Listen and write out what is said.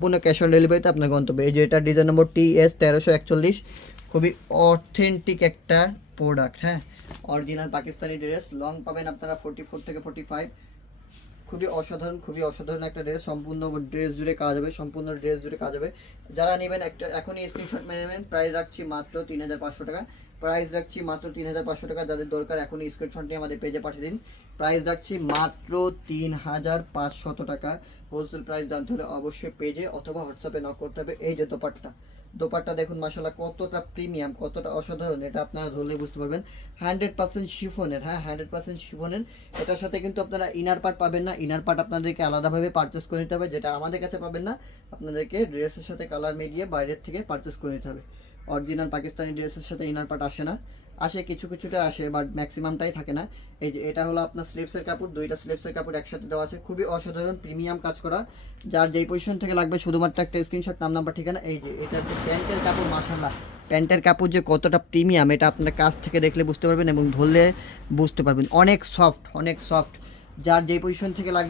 সম্পূর্ণ cash on ডেলিভারিতে আপনার গন্তব্য। এই যে এটা ডিজাইন নম্বর TS1341, খুবই অথেন্টিক একটা প্রোডাক্ট। হ্যাঁ, অরিজিনাল পাকিস্তানি ড্রেস, লং পাবেন আপনারা 44 থেকে 45। খুবই অসাধারণ একটা ড্রেস। সম্পূর্ণ ড্রেস জুড়ে কাজ হবে, সম্পূর্ণ ড্রেস জুড়ে কাজ হবে। যারা নেবেন একটা এখনই স্ক্রিনশট মেরে নেবেন। প্রাইস রাখছি মাত্র 3500 টাকা। প্রাইস রাখছি মাত্র 3500 টাকা। যাদের দরকার এখনই স্ক্রিনশট নিয়ে আমাদের পেজে পাঠিয়ে দিন। প্রাইস রাখছি মাত্র 3500 টাকা। হোলসেল প্রাইস জানতে হলে অবশ্যই পেজে অথবা হোয়াটসঅ্যাপে নক করতে হবে। এই যে দোপাট্টা দেখুন মাশাআল্লাহ কতটা প্রিমিয়াম, কতটা অসাধারণ, এটা আপনারা ধরলে বুঝতে পারবেন। 100% শিফনের, হ্যাঁ 100% শিফনের। এটার সাথে কিন্তু আপনারা ইনার পার্ট পাবেন না, ইনার পার্ট আপনাদেরকে আলাদাভাবে পারচেস করে নিতে হবে, যেটা আমাদের কাছে পাবেন না। আপনাদেরকে ড্রেসের সাথে কালার মিলিয়ে বাইরের থেকে পারচেস করে নিতে হবে। অরিজিনাল পাকিস্তানি ড্রেসের সাথে ইনার পার্ট আসে না, আসে কিছুটা আসে, বাট ম্যাক্সিমামটাই থাকে না। এই যে এটা হলো আপনার স্লিভসের কাপড়, দুইটা স্লিভসের কাপড় একসাথে দেওয়া আছে, খুবই অসাধারণ প্রিমিয়াম কাজ করা। যার যেই পজিশন থেকে লাগবে শুধুমাত্র একটা স্ক্রিনশট, নাম নাম্বার ঠিকানা। এই যে এটা প্যান্টের কাপড়, মাশাআল্লাহ প্যান্টের কাপড় যে কতটা প্রিমিয়াম এটা আপনার কাছ থেকে দেখলে বুঝতে পারবেন এবং ধরলে বুঝতে পারবেন। অনেক সফট, অনেক সফট। যার যেই পজিশন থেকে লাগবে